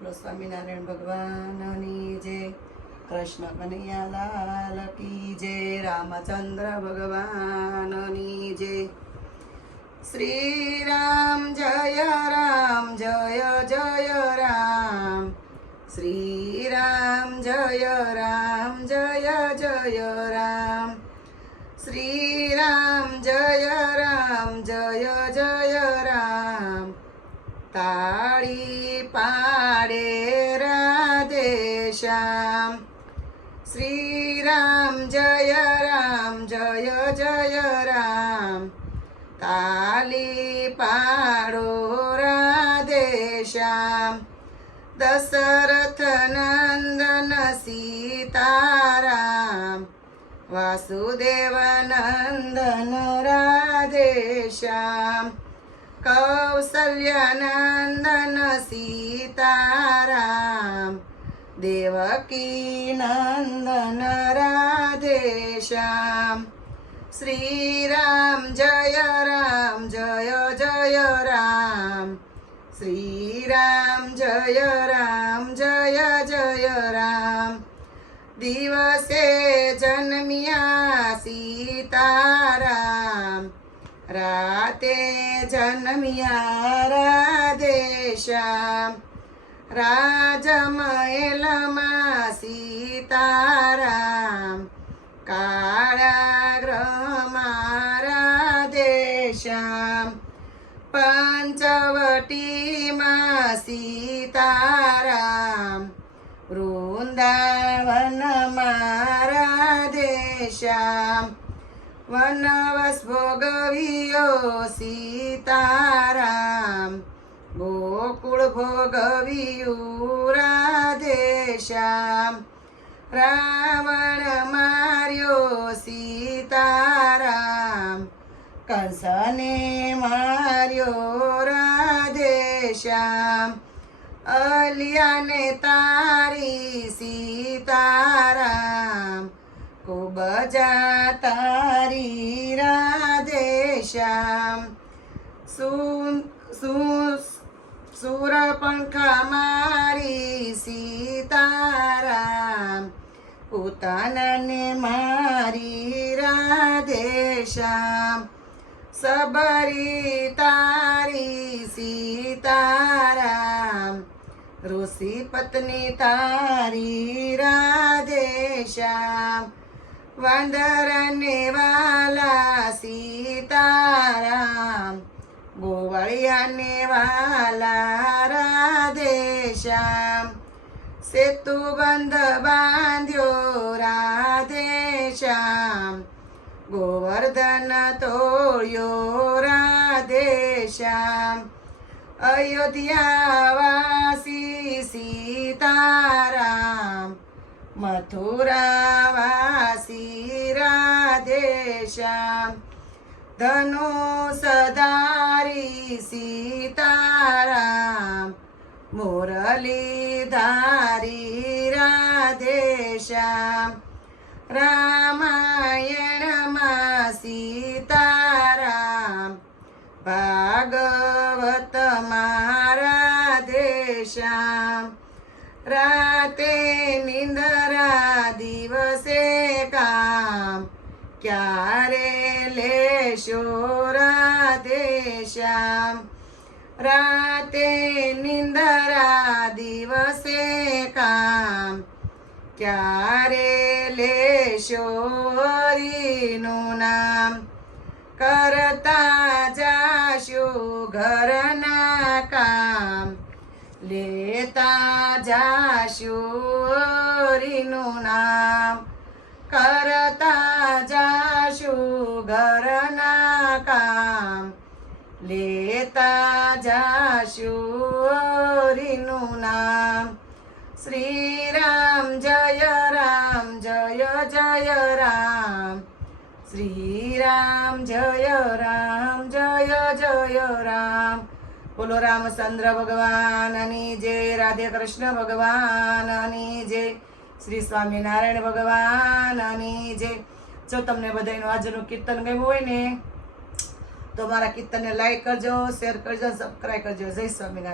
બોલો સ્વામિનારાયણ ભગવાનની જય, કૃષ્ણ કનૈયાલાલ કી જય, રામચંદ્ર ભગવાનની જય. શ્રી રામ જય જય જય રામ, શ્રી રામ જય જય રામ, શ્રી રામ જય જય રામ. તાળી પાડે રાધે શ્યામ. શ્રી રામ જય જય રામ, તાલી પાડો રાધે શ્યામ. દશરથ નંદન સીતારામ, વાસુદેવ નંદન રાધે શ્યામ. કૌસલ્ય નંદન સીતારામ, દેવકી નંદન રાધે શ્યામ. શ્રી રામ જય જય રામ, શ્રી રામ જય જય રામ. દિવસે જન્મ્યા સીતારામ, રાતે જન્મ્યા રાધે શ્યામ. રાજમહેલમાં સીતારામ, કાળાગૃહમાં રાધે શ્યામ. પંચવટીમાં સીતારામ, વૃંદાવનમાં રાધે શ્યામ. વનવાસ ભોગવ્યો સીતારામ, ગોકુળ ભોગવ્યું રાધે શ્યામ. રાવણ માર્યો સીતારામ, કંસને માર્યો રાધે શ્યામ. અલિયાને તારી સીતારામ, ખૂબ તારી રાધે શ્યામ. સુરપંખા મારી સીતારામ, પૂતનાને મારી રાધે શ્યામ. સબરી તારી સીતારામ, ઋષિ પત્ની તારી રાધે શ્યામ. વાંદરને વાલા સીતારામ, ગોવાળિયાને વાલા રાધે શ્યામ. સેતુ બંધ બાંધ્યો રાધે શ્યામ, ગોવર્ધન તોડ્યો રાધે શ્યામ. અયોધ્યા વાસી સીતારામ, મથુરા વાસી રાધે શ્યામ. ધનુષધારી સીતારામ, મુરલીધારી રાધે શ્યામ. રામાયણમાં સીતારામ, ભાગવતમાં રાધે શ્યામ. રાતે નિંદરા દિવસે કામ, ક્યારે લેશો રાધે શ્યામ. રાતે નિંદરા દિવસે કામ, ક્યારે લેશો હરિનું નામ. કરતા જાશું ઘરના કામ, લેતા જાશું હરિનું નામ. કરતા જાશું ઘરના કામ, લેતા જાશું હરિનું નામ. શ્રી રામ જય જય રામ, શ્રી રામ જય જય રામ. બોલો રામચંદ્ર ભગવાનની જય, રાધે કૃષ્ણ ભગવાનની જય, શ્રી સ્વામિનારાયણ ભગવાનની જય. જો તમને બધાનું આજનું કીર્તન ગમ્યું હોય ને તો મારા કીર્તનને લાઈક કરજો, શેર કરજો, સબસ્ક્રાઈબ કરજો. જય સ્વામિનારાયણ.